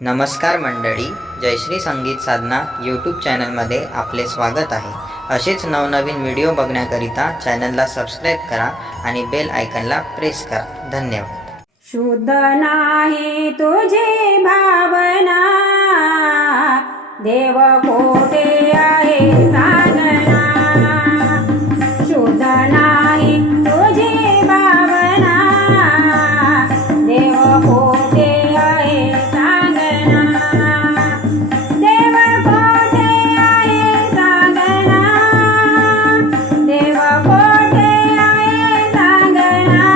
नमस्कार मंडळी, जयश्री संगीत साधना यूट्यूब चॅनलमध्ये आपले स्वागत आहे। असेच नवनवीन व्हिडिओ बघण्याकरिता चॅनलला सबस्क्राईब करा आणि बेल आयकॉनला प्रेस करा। धन्यवाद। शुद्ध नाही तुझी भावना, देव कोठे आहे साधना। शुद्ध नाही तुझी भावना, देव कोठे आहे साधना। देव कोठे आहे साधना, देव कोठे आहे साधना।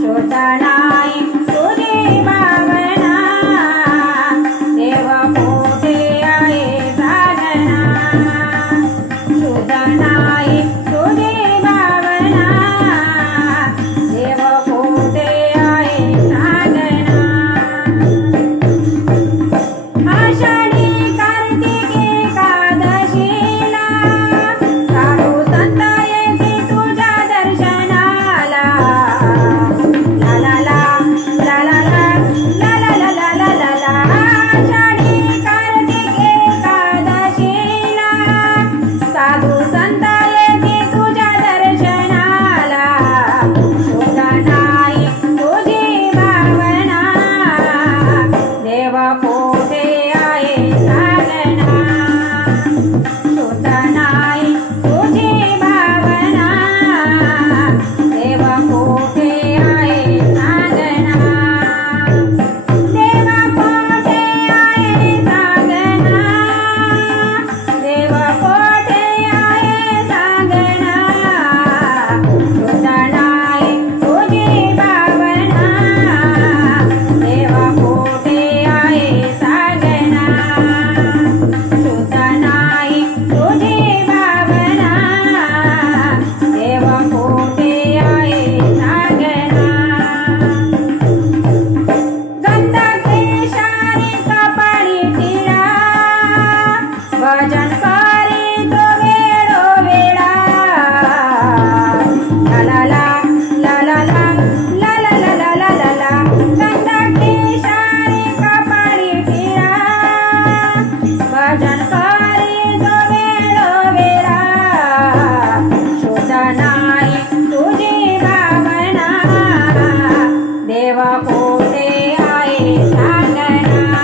शुद्ध नाही तुझी भावना, देव कोठे आहे साधना। शुद्ध नाही तुझी भावना, देव कोठे आहे साधना। आषाढी कार्तिकी एकादशीला साधू संत येती तुझ्या दर्शनाला। ला ला ला ला ला ला ला ला ला ला ला। आषाढी कार्तिकी एकादशीला साधू संत येती तुझ्या दर्शनाला। शुद्ध नाही तुझी भावना, देव कोठे आहे साधना। शुद्ध नाही तुझी भावना, देव कोठे आहे साधना। देव कोठे आहे साधना, देव कोठे आहे साधना। शुद्ध नाही तुझी भावना, देव कोठे आहे साधना। शुद्ध नाही तुझी भावना, देव कोठे आहे साधना। गंधकेशारी कपाळी टिळा, भजन करी तो वेळोवेळा। ला ला ला ला ला ला ला ला ला ला ला ला। गंधकेशारी कपाळी टिळा, भजन करी तो वेळोवेळा। शुद्ध नाही तुझी भावना, देव कोठे आहे साधना।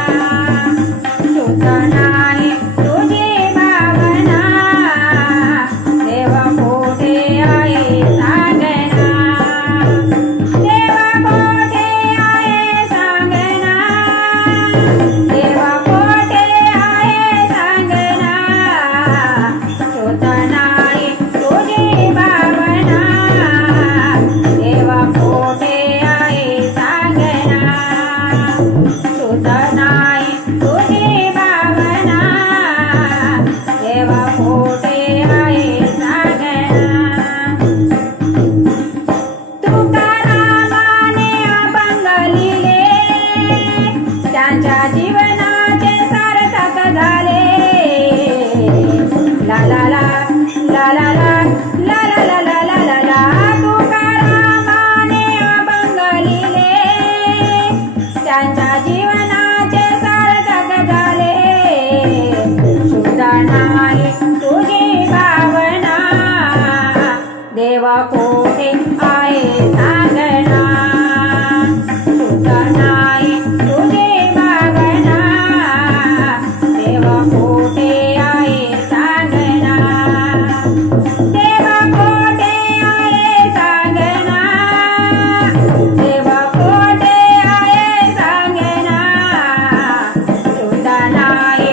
शुद्ध नाही तुझी भावना, देव कोठे आहे साधना। देव कोठे आहे साधना, देव कोठे आहे साधना। शुद्ध नाही तुझी भावना, देव कोठे आहे साधना। शुद्ध नाही तुझी भावना, देव कोठे आहे साधना। तुकारामाने अभंग लिहिले, त्यांच्या जीवनाचे सार्थक झाले। ला ला ला ला ला ला ला ला ला ला ला ला। तुकारामाने अभंग लिहिले, त्यांच्या जीवनाचे सार्थक झाले। शुद्ध नाही तुझी भावना, देव कोठे आहे साधना। शुद्ध नाही तुझी भावना, देव कोठे आहे साधना। देव कोठे आहे साधना, देव कोठे आहे साधना। शुद्ध नाही